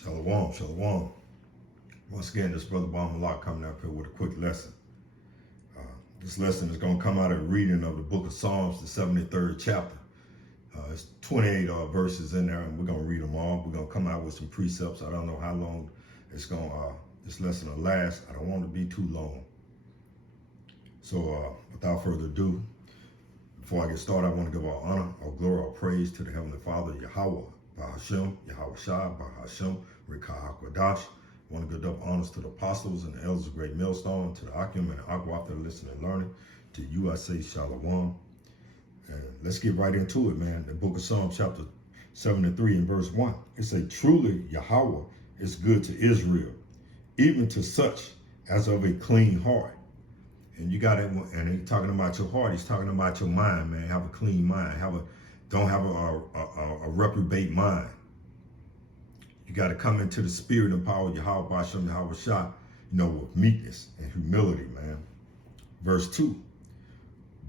Shalom, shalom. Once again, this Brother Malak coming up here with a quick lesson. This lesson is going to come out of a reading of the book of Psalms, the 73rd chapter. It's 28 verses in there, and we're going to read them all. We're going to come out with some precepts. I don't know how long this lesson will last. I don't want it to be too long. So without further ado, before I get started, I want to give all honor, all glory, all praise to the Heavenly Father, Yahweh, Bahashem, Yahweh Shai, Bahashem, Rekah HaKodash. I want to give up honors to the apostles and the elders of Great Millstone, to the Akim and the Akwaf that are listening and learning. To you I say Shalom. And let's get right into it, man. The book of Psalms, chapter 73 and verse 1. It says, truly Yahweh is good to Israel, even to such as of a clean heart. And you got it, and he's talking about your heart. He's talking about your mind, man. Have a clean mind. Don't have a reprobate mind. You got to come into the spirit and power of Yahweh Bashem Yahweh Shah, with meekness and humility, man. Verse 2.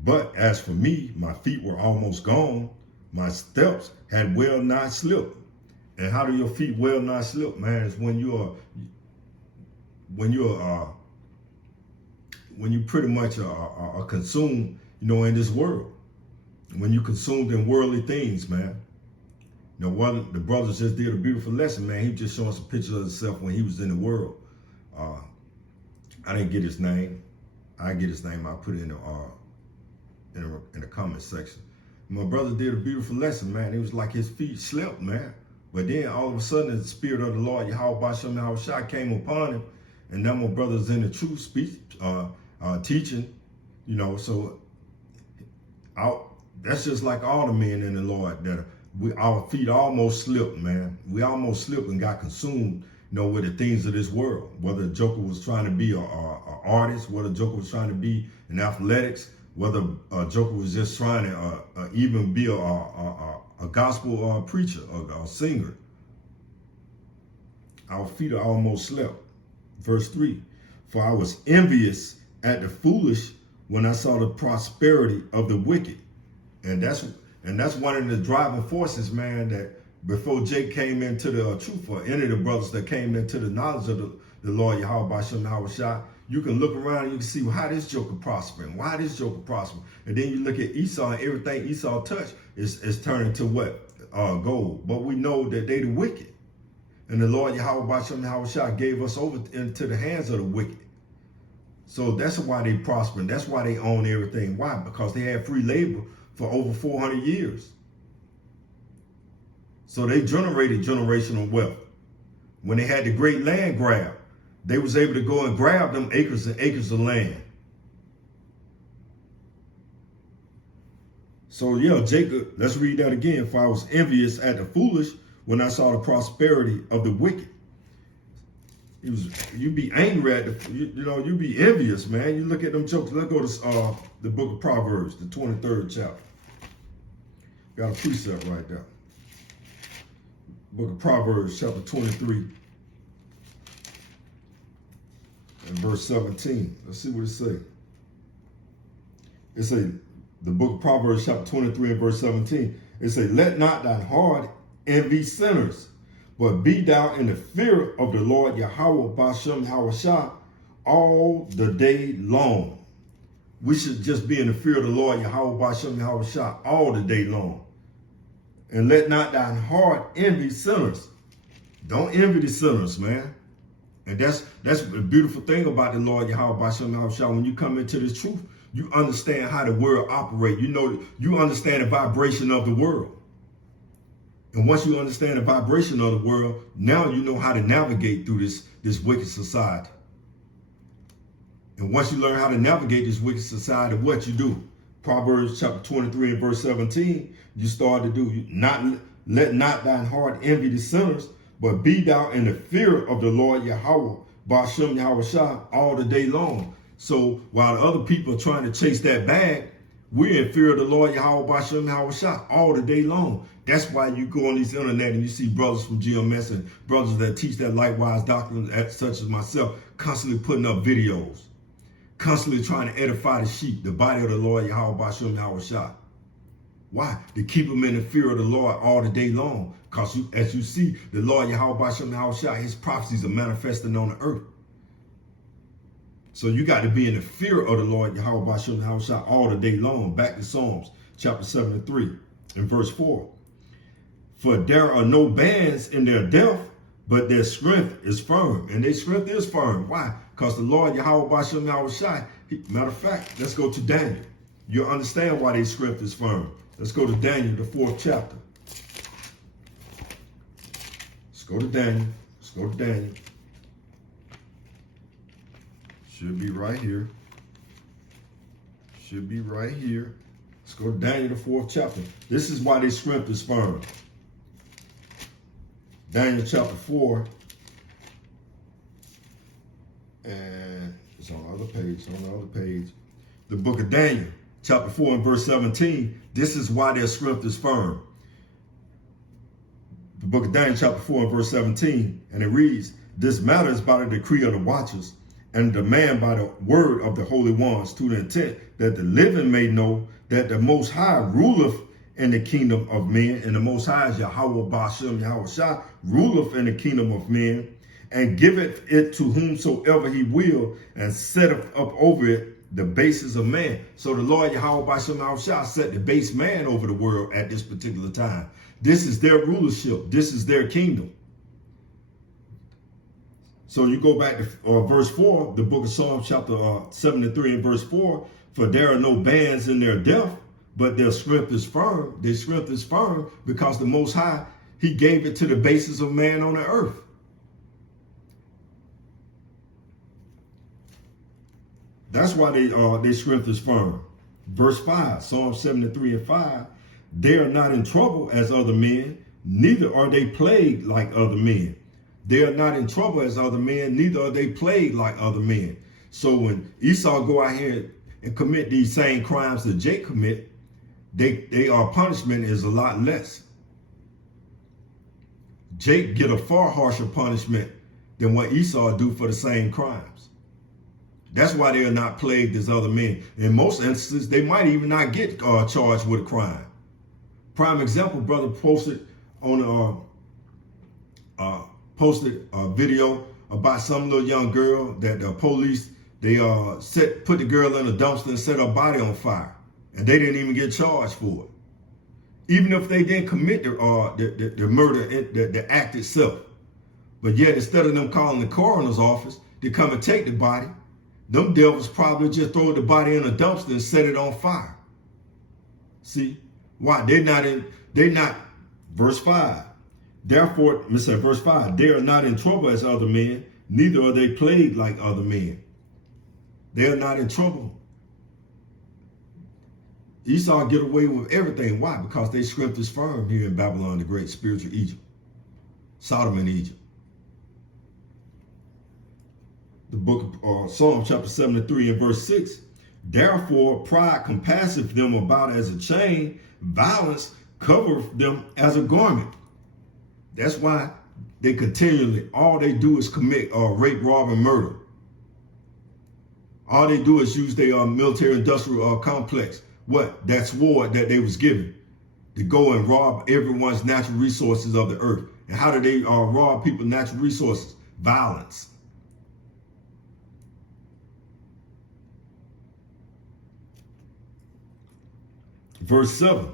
But as for me, my feet were almost gone. My steps had well nigh slipped. And how do your feet well nigh slip, man? It's when you pretty much are consumed, in this world. When you consumed in worldly things, man. One of the brothers just did a beautiful lesson, man. He was just showing some pictures of himself when he was in the world. I didn't get his name. I get his name. I put it in the comment section. My brother did a beautiful lesson, man. It was like his feet slipped, man. But then all of a sudden, the spirit of the Lord Yahweh Bashem Yahweh Shai came upon him, and then my brother's in the truth speech, teaching, So that's just like all the men in the Lord that our feet almost slipped, man. We almost slipped and got consumed, with the things of this world. Whether the Joker was trying to be an artist, whether the Joker was trying to be in athletics, whether Joker was just trying to even be a gospel preacher, a singer. Our feet are almost slept. Verse 3, for I was envious at the foolish when I saw the prosperity of the wicked. And that's one of the driving forces, man, that before Jake came into the truth, or any of the brothers that came into the knowledge of the Lord Yahweh Bashem Yahweh Shai, you can look around and you can see how this joker prospering, why this joker prospering. And then you look at Esau, and everything Esau touched is turning to what? Gold. But we know that they the wicked. And the Lord Yahweh Bashem Yahweh Shai gave us over into the hands of the wicked. So that's why they prospering. That's why they own everything. Why? Because they had free labor for over 400 years. So they generated generational wealth. When they had the great land grab, they was able to go and grab them acres and acres of land. So yeah, Jacob, let's read that again. For I was envious at the foolish when I saw the prosperity of the wicked. You be angry at you be envious, man. You look at them jokes. Let's go to the book of Proverbs, the 23rd chapter. Got a precept right there. Book of Proverbs, chapter 23, and verse 17. Let's see what it says. It says, the book of Proverbs, chapter 23, and verse 17. It says, let not thine heart envy sinners, but be thou in the fear of the Lord Yahweh Bashem Yahweh Shai all the day long. We should just be in the fear of the Lord Yahweh Bashem Yahweh Shai all the day long. And let not thine heart envy sinners. Don't envy the sinners, man. And that's the beautiful thing about the Lord Yahweh Bashem Yahweh Shai. When you come into this truth, you understand how the world operates. You understand the vibration of the world. And once you understand the vibration of the world, now you know how to navigate through this wicked society. And once you learn how to navigate this wicked society, what you do? Proverbs chapter 23 and verse 17, you start to do, let not thine heart envy the sinners, but be thou in the fear of the Lord Yahweh, Bashem Yahweh Shai, all the day long. So while other people are trying to chase that bag, we're in fear of the Lord Yahweh Bashem Yahweh Shai all the day long. That's why you go on this internet and you see brothers from GMS and brothers that teach that likewise doctrine, such as myself, constantly putting up videos, constantly trying to edify the sheep, the body of the Lord Yahweh Bashem Yahweh Shai. Why? To keep them in the fear of the Lord all the day long. Because as you see, the Lord Yahweh Shem Yahushua, his prophecies are manifesting on the earth. So you got to be in the fear of the Lord Yahweh Shem Yahushua all the day long. Back to Psalms chapter 73 and verse 4. For there are no bands in their death, but their strength is firm. And their strength is firm. Why? Because the Lord Yahweh Shem Yahushua, matter of fact, let's go to Daniel. You'll understand why their strength is firm. Let's go to Daniel, the 4th chapter. Let's go to Daniel. Let's go to Daniel. Should be right here. Should be right here. Let's go to Daniel, the 4th chapter. This is why their strength is firm. Daniel chapter 4. And it's on the other page, The book of Daniel, chapter 4 and verse 17. This is why their strength is firm. The book of Daniel, chapter 4 and verse 17. And it reads, this matter is by the decree of the watchers, and demand by the word of the holy ones, to the intent that the living may know that the Most High ruleth in the kingdom of men, and the Most High is Yahweh Ba'ashem Yahushua, ruleth in the kingdom of men, and giveth it to whomsoever he will, and setteth up over it the bases of man. So the Lord Yahweh Ba'ashem Yahushua set the base man over the world at this particular time. This is their rulership. This is their kingdom. So you go back to verse 4, the book of Psalms chapter 73 and verse 4. For there are no bands in their death, but their strength is firm. Their strength is firm because the Most High, he gave it to the basis of man on the earth. That's why their strength is firm. Verse 5, Psalm 73 and 5. They are not in trouble as other men, neither are they plagued like other men. They are not in trouble as other men, neither are they plagued like other men. So when Esau go out here and commit these same crimes that Jake commit, our punishment is a lot less. Jake get a far harsher punishment than what Esau do for the same crimes. That's why they are not plagued as other men. In most instances, they might even not get charged with a crime. Prime example, brother posted on a video about some little young girl that the police, they put the girl in a dumpster and set her body on fire, and they didn't even get charged for it. Even if they didn't commit the murder, the act itself. But yet, instead of them calling the coroner's office to come and take the body, them devils probably just throw the body in a dumpster and set it on fire. See? Why? They're not, verse 5. Therefore, let's say verse 5, they are not in trouble as other men, neither are they plagued like other men. They are not in trouble. Esau get away with everything. Why? Because their strength is firm here in Babylon, the great spiritual Egypt. Sodom and Egypt. The book of Psalm chapter 73 and verse 6. Therefore, pride compasseth them about as a chain, violence covereth them as a garment. That's why they continually, all they do is commit rape, rob, and murder. All they do is use their military-industrial complex. What? That sword that they was given to go and rob everyone's natural resources of the earth. And how do they rob people's natural resources? Violence. Verse 7.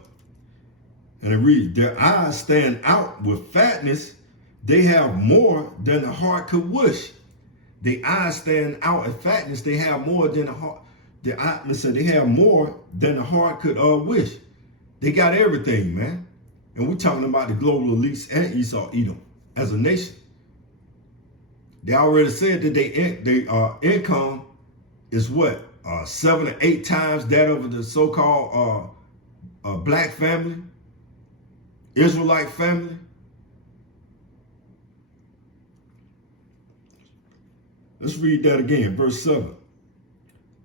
And it reads, their eyes stand out with fatness. They have more than the heart could wish. The eyes stand out with fatness. They have more than the heart. They have more than the heart could wish. They got everything, man. And we're talking about the global elites and Esau Edom as a nation. They already said that their income is what? 7 or 8 times that of the so-called black family, Israelite family. Let's read that again, verse 7.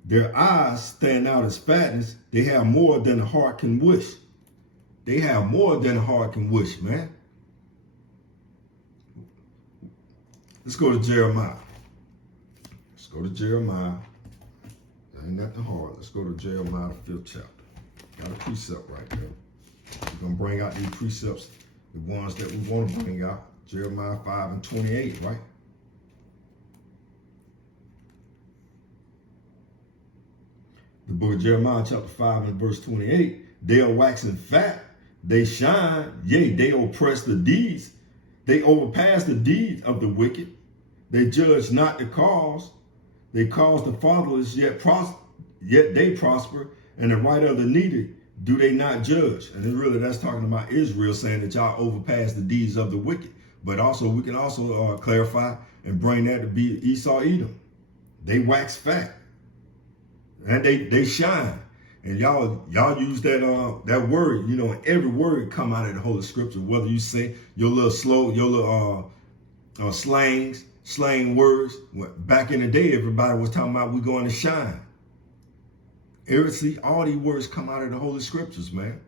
Their eyes stand out as fatness. They have more than the heart can wish. They have more than the heart can wish, man. Let's go to Jeremiah. Let's go to Jeremiah. Ain't nothing hard. Let's go to Jeremiah, the 5th chapter. Got a precept right there. We're going to bring out these precepts, the ones that we want to bring out. Jeremiah 5 and 28, right? The book of Jeremiah chapter 5 and verse 28. They are waxing fat, they shine, yea, they oppress the deeds. They overpass the deeds of the wicked. They judge not the cause. They cause the fatherless, yet they prosper, and the right of the needy do they not judge. And that's talking about Israel, saying that y'all overpass the deeds of the wicked. But also, we can also clarify and bring that to be Esau, Edom. They wax fat, and they shine. And y'all use that word, every word come out of the Holy Scripture. Whether you say your little slang words. Back in the day, everybody was talking about we going to shine. See, all these words come out of the Holy Scriptures, man.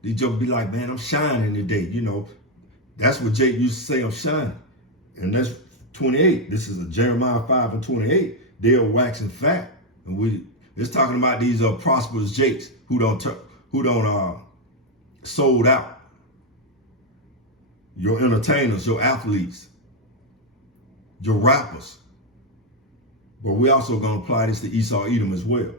They just be like, man, I'm shining today. That's what Jake used to say, I'm shining. And that's 28. This is a Jeremiah 5 and 28. They are waxing fat. And it's talking about these prosperous Jakes who don't sold out. Your entertainers, your athletes, your rappers. But we also going to apply this to Esau, Edom as well.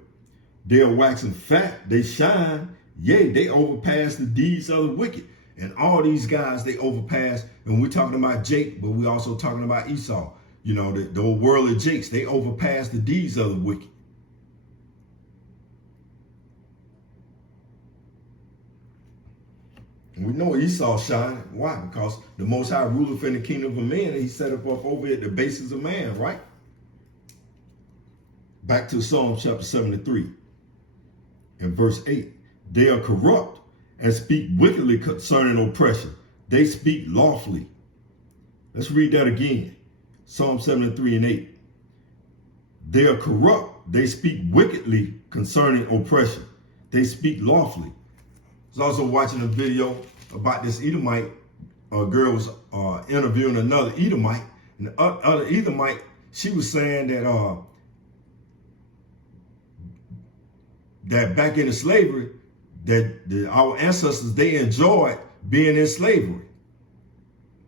They are waxing fat, they shine, yea, they overpass the deeds of the wicked. And all these guys, they overpass, and we're talking about Jake, but we're also talking about Esau. The old worldly Jakes, they overpass the deeds of the wicked. And we know Esau shining. Why? Because the Most High ruleth in the kingdom of man, and he set up over at the basis of man, right? Back to Psalm chapter 73 and verse 8. They are corrupt and speak wickedly concerning oppression. They speak lawfully. Let's read that again. Psalm 73 and 8. They are corrupt. They speak wickedly concerning oppression. They speak lawfully. I was also watching a video about this Edomite. A girl was interviewing another Edomite. And the other Edomite, she was saying that that back in the slavery, that our ancestors, they enjoyed being in slavery.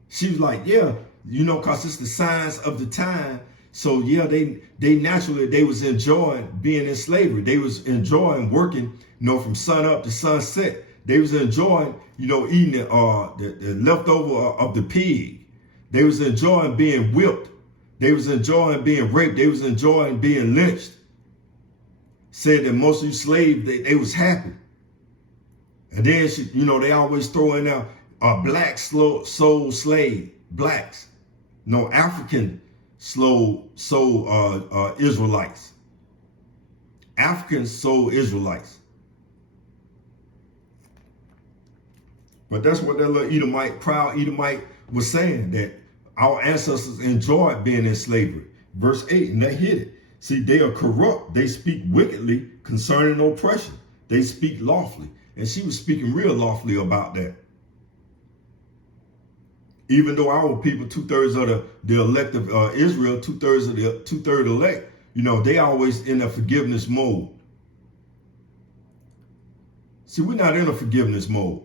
She was like, yeah, because it's the signs of the time. So yeah, they naturally, they was enjoying being in slavery. They was enjoying working, from sun up to sunset. They was enjoying, eating the leftover of the pig. They was enjoying being whipped. They was enjoying being raped. They was enjoying being lynched. Said that most of these slaves, they was happy. And then, they always throw in there black soul slave, blacks. No, African soul Israelites. African soul Israelites. But that's what that little proud Edomite was saying, that our ancestors enjoyed being in slavery. Verse 8, and they hit it. See, they are corrupt. They speak wickedly concerning oppression. They speak lawfully. And she was speaking real lawfully about that. Even though our people, 2/3 of the elect of Israel, 2/3 elect, they always in a forgiveness mode. See, we're not in a forgiveness mode.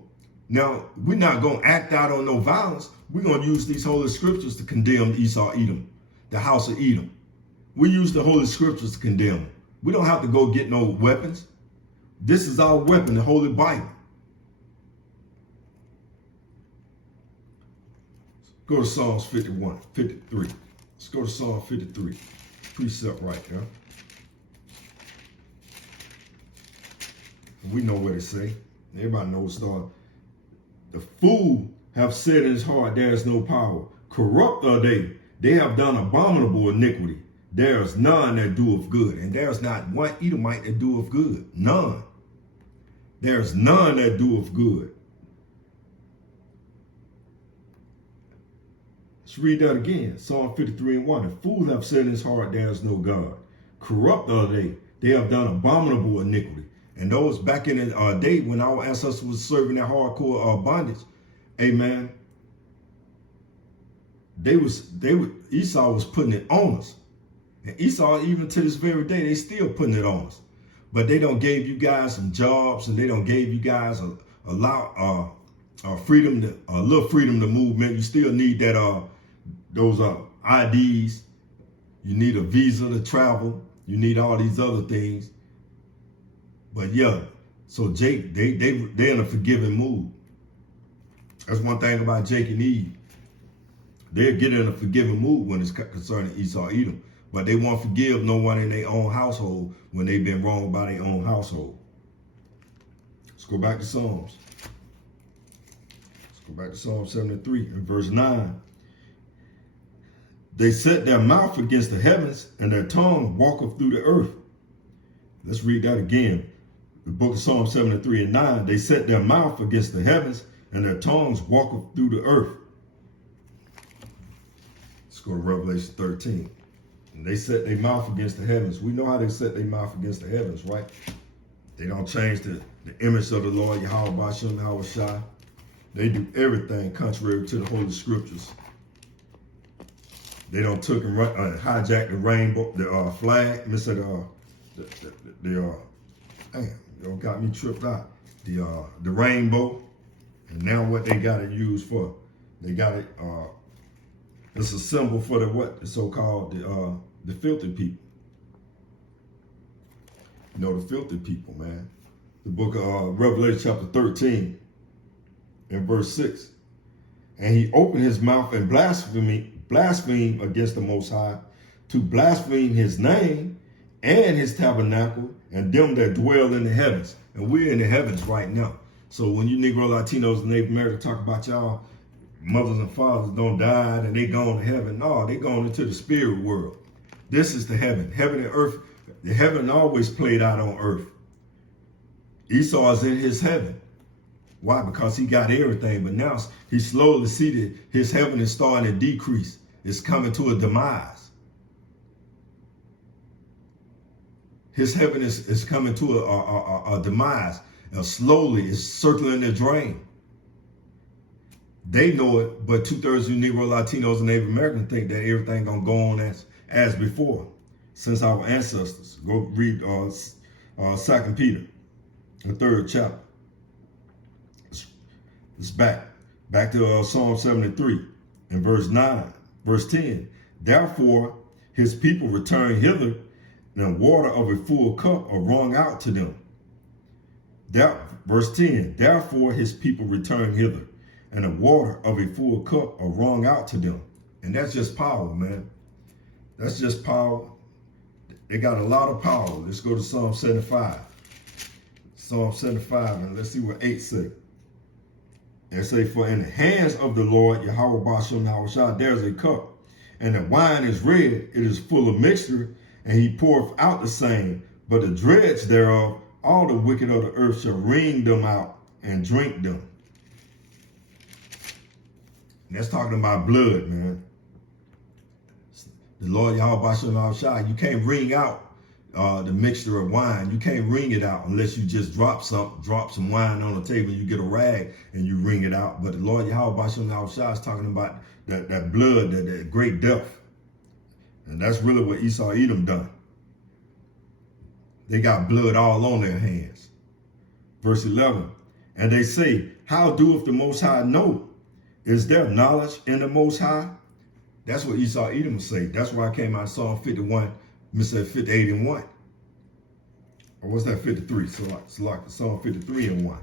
Now, we're not going to act out on no violence. We're going to use these holy scriptures to condemn Esau, Edom, the house of Edom. We use the holy scriptures to condemn them. We don't have to go get no weapons. This is our weapon, the Holy Bible. Go to Psalms 53. Let's go to Psalm 53. Precept right there. We know what it say. Everybody knows the fool have said in his heart, there is no power. Corrupt are they. They have done abominable iniquity. There is none that doeth good. And there is not one Edomite that doeth good. None. There is none that doeth good. Let's read that again. Psalm 53 and 1. The fool have said in his heart, there is no God. Corrupt are they. They have done abominable iniquity. And those back in the day when our ancestors was serving that hardcore bondage, amen, Esau was putting it on us. And Esau, even to this very day, they still putting it on us. But they don't gave you guys some jobs, and they don't gave you guys allow freedom, a little freedom to movement. You still need that those IDs. You need a visa to travel. You need all these other things. But yeah, so Jake, they're in a forgiving mood. That's one thing about Jake and Eve. They'll get in a forgiving mood when it's concerning Esau, Edom. But they won't forgive no one in their own household when they've been wronged by their own household. Let's go back to Psalms. Let's go back to Psalm 73 and verse 9. They set their mouth against the heavens, and their tongue walketh through the earth. Let's read that again. The book of Psalm 73 and 9. They set their mouth against the heavens, and their tongues walketh through the earth. Let's go to Revelation 13. And they set their mouth against the heavens. We know how they set their mouth against the heavens, right? They don't change the image of the Lord, Yahweh Bashem, Yahweh Shai. They do everything contrary to the Holy Scriptures. They don't took and hijack the rainbow, the flag. Damn, you got me tripped out. The rainbow, and now what they got it used for? They got it. It's a symbol for the so-called the filthy people. You know, the filthy people, man. The book of Revelation chapter 13 and verse 6. And he opened his mouth and blasphemed against the Most High, to blaspheme his name and his tabernacle and them that dwell in the heavens. And we're in the heavens right now. So when you Negro, Latinos, and Native Americans talk about y'all mothers and fathers don't die and they gone to heaven. No, they going into the spirit world. This is the heaven. Heaven and earth. The heaven always played out on earth. Esau is in his heaven. Why? Because he got everything. But now he slowly see that his heaven is starting to decrease. It's coming to a demise. His heaven is coming to a demise. And slowly it's circling the drain. They know it, but 2/3 of you Negro, Latinos, and Native Americans think that everything gonna go on as before, since our ancestors. Go read 2 Peter, the 3rd chapter. It's back to Psalm 73 and verse 9, verse 10. Therefore, his people return hither, and the water of a full cup are wrung out to them. Verse 10. Therefore, his people return hither, and the water of a full cup are wrung out to them. And that's just power, man. That's just power. They got a lot of power. Let's go to Psalm 75. Psalm 75, and let's see what 8 say. They say, for in the hands of the Lord, Yahweh Bashem Yahweh Shai, there's a cup, and the wine is red, it is full of mixture, and he poureth out the same. But the dregs thereof, all the wicked of the earth shall wring them out and drink them. And that's talking about blood, man. The Lord Yahweh Bashem Yahweh Shai, you can't wring out the mixture of wine. You can't wring it out unless you just drop some wine on the table. You get a rag and you wring it out. But the Lord Yahweh Bashem Yahweh Shai is talking about that blood, that great death. And that's really what Esau Edom done. They got blood all on their hands. Verse 11, and they say, how doeth the Most High know? Is there knowledge in the Most High? That's what Esau Edom would say. That's why I came out of Psalm 51, said 58 and 1. Or what's that, 53? So like Psalm 53 and 1.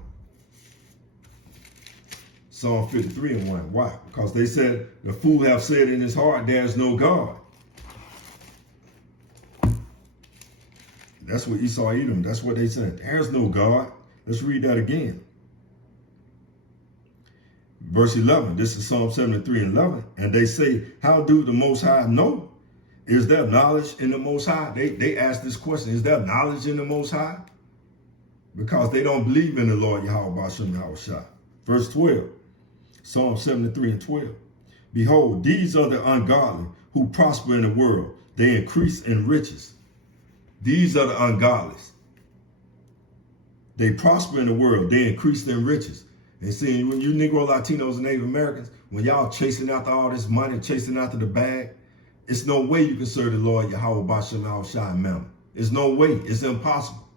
Psalm 53 and 1. Why? Because they said, the fool have said in his heart, there is no God. That's what Esau Edom, that's what they said. There's no God. Let's read that again. Verse 11, this is Psalm 73 and 11. And they say, how do the Most High know? Is there knowledge in the Most High? They ask this question, is there knowledge in the Most High? Because they don't believe in the Lord Yahweh Bashem Yahweh Shai. Verse 12, Psalm 73 and 12. Behold, these are the ungodly who prosper in the world. They increase in riches. These are the ungodly. They prosper in the world. They increase in riches. And see, when you Negro, Latinos, and Native Americans, when y'all chasing after all this money, chasing after the bag, it's no way you can serve the Lord Yahweh Bashem Yahweh Shai and Mammon. It's no way. It's impossible.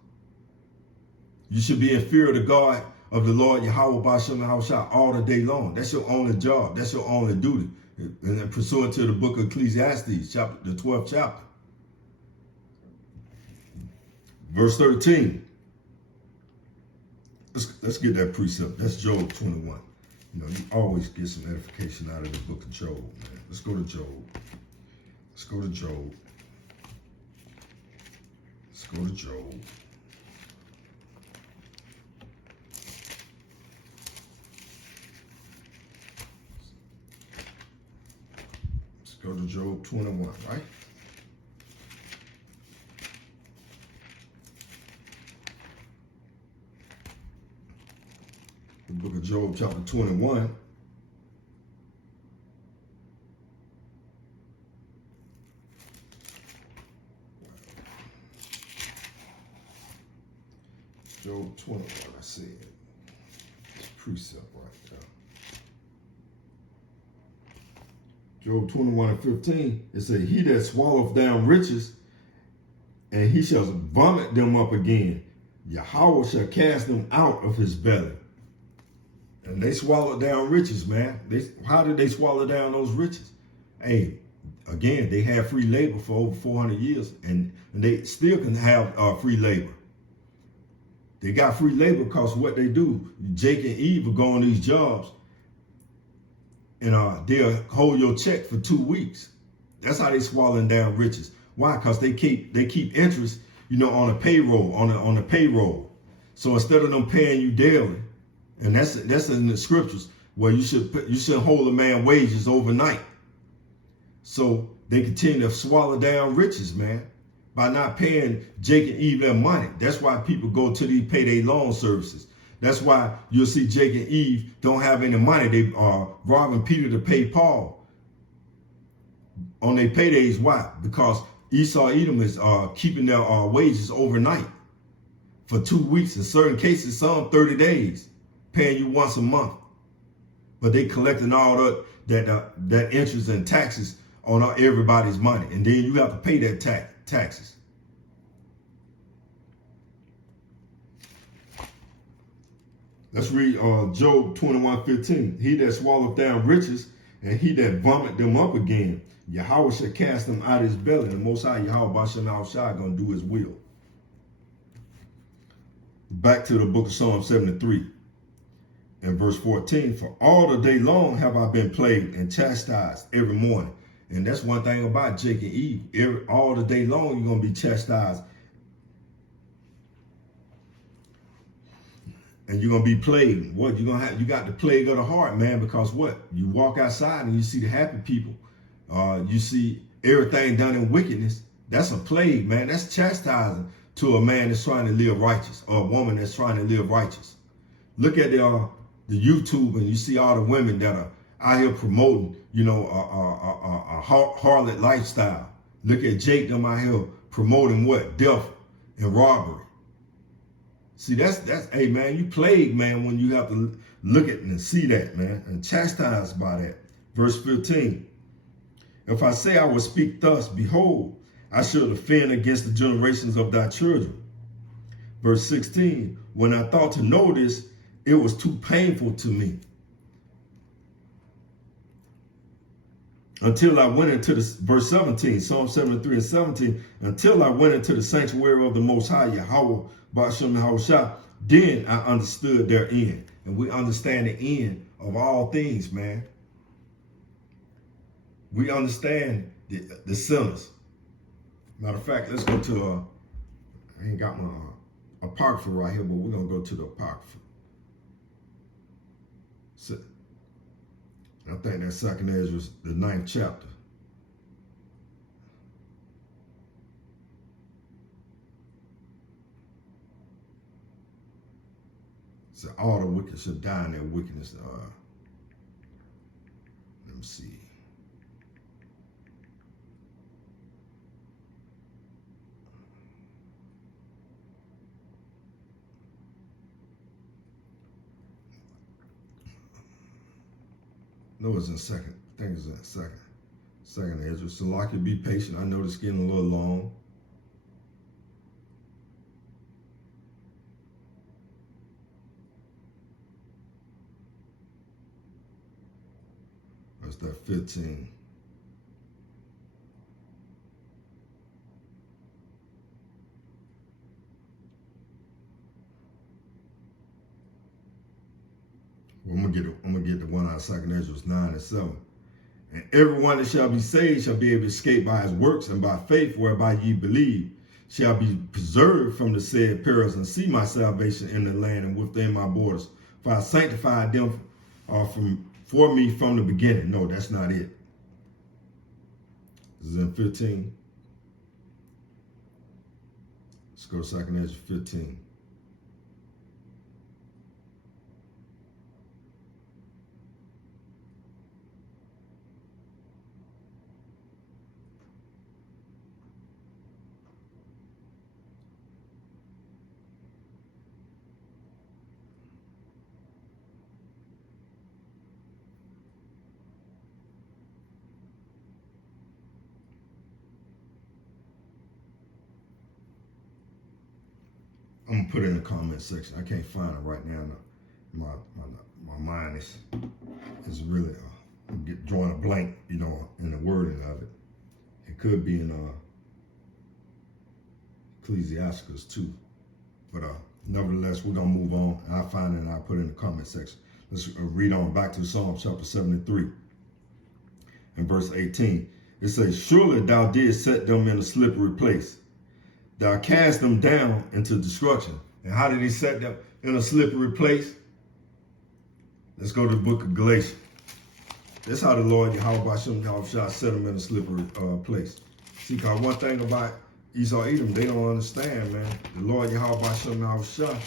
You should be in fear of the God of the Lord Yahweh Ba'Shem Yahushua all the day long. That's your only job. That's your only duty. And pursuant to the book of Ecclesiasticus, the 12th chapter. Verse 13. Let's get that precept. That's Job 21. You know, you always get some edification out of the book of Job, man. Let's go to Job. Let's go to Job. Let's go to Job. Let's go to Job 21, right? The book of Job, chapter 21. Job 21, I said. It's precept right there. Job 21 and 15, it says, he that swalloweth down riches, and he shall vomit them up again. Yahweh shall cast them out of his belly. And they swallowed down riches, man. How did they swallow down those riches? Hey, again, they had free labor for over 400 years, and they still can have free labor. They got free labor because what they do, Jake and Eve will go on these jobs, and they'll hold your check for 2 weeks. That's how they swallowing down riches. Why? Because they keep interest, you know, on a payroll, on the payroll. So instead of them paying you daily, and that's in the scriptures where you shouldn't hold a man wages overnight. So they continue to swallow down riches, man, by not paying Jake and Eve their money. That's why people go to these payday loan services. That's why you'll see Jake and Eve don't have any money. They are robbing Peter to pay Paul on their paydays. Why? Because Esau Edom is keeping their wages overnight for 2 weeks. In certain cases, some 30 days. Paying you once a month, but they collecting all that interest and taxes on everybody's money, and then you have to pay that taxes. Let's read Job 21:15. He that swalloweth down riches, and he that vomit them up again, Yahweh shall cast them out of his belly. And the Most High Yahweh Ba'Shem Yahushua gonna do his will. Back to the book of Psalm 73. In verse 14, for all the day long have I been plagued and chastised every morning. And that's one thing about Jake and Eve. All the day long, you're going to be chastised. And you're going to be plagued. What? You got the plague of the heart, man, because what? You walk outside and you see the happy people. You see everything done in wickedness. That's a plague, man. That's chastising to a man that's trying to live righteous, or a woman that's trying to live righteous. Look at the YouTube, and you see all the women that are out here promoting, you know, a harlot lifestyle. Look at Jake, them out here promoting what? Death and robbery. See, that's hey, man, you plagued, man, when you have to look at and see that, man, and chastised by that. Verse 15, if I say I will speak thus, behold, I shall offend against the generations of thy children. Verse 16, when I thought to know this, it was too painful to me. Until I went into verse 17, Psalm 73 and 17, until I went into the sanctuary of the Most High, Yahweh, Ba'Shem Yahushua, then I understood their end. And we understand the end of all things, man. We understand the sinners. Matter of fact, let's go to, I ain't got my apocrypha right here, but we're going to go to the apocrypha. So, I think that 2nd Ezra, the 9th chapter. So all the wicked should die in their wickedness. Let me see. No, it's in second. I think it's in second Ezra. So like it, be patient. I know it's getting a little long. What's that? 15. Well, I'm gonna get the one out of 2 Ezra 9 and 7. And everyone that shall be saved shall be able to escape by his works, and by faith whereby ye believe shall be preserved from the said perils, and see my salvation in the land and within my borders. For I sanctified them for me from the beginning. No, that's not it. This is in 15. Let's go to 2 Ezra 15. I'm gonna put it in the comment section. I can't find it right now. My mind is really drawing a blank, in the wording of it. It could be in Ecclesiasticus too, but nevertheless, we're gonna move on. And I'll find it and I'll put it in the comment section. Let's read on back to Psalm chapter 73 and verse 18. It says, "Surely thou didst set them in a slippery place. Thou cast them down into destruction." And how did he set them in a slippery place? Let's go to the book of Galatians. That's how the Lord Yahweh Shah set them in a slippery place. See, because one thing about Esau Edom, they don't understand, man. The Lord Yahweh Shah,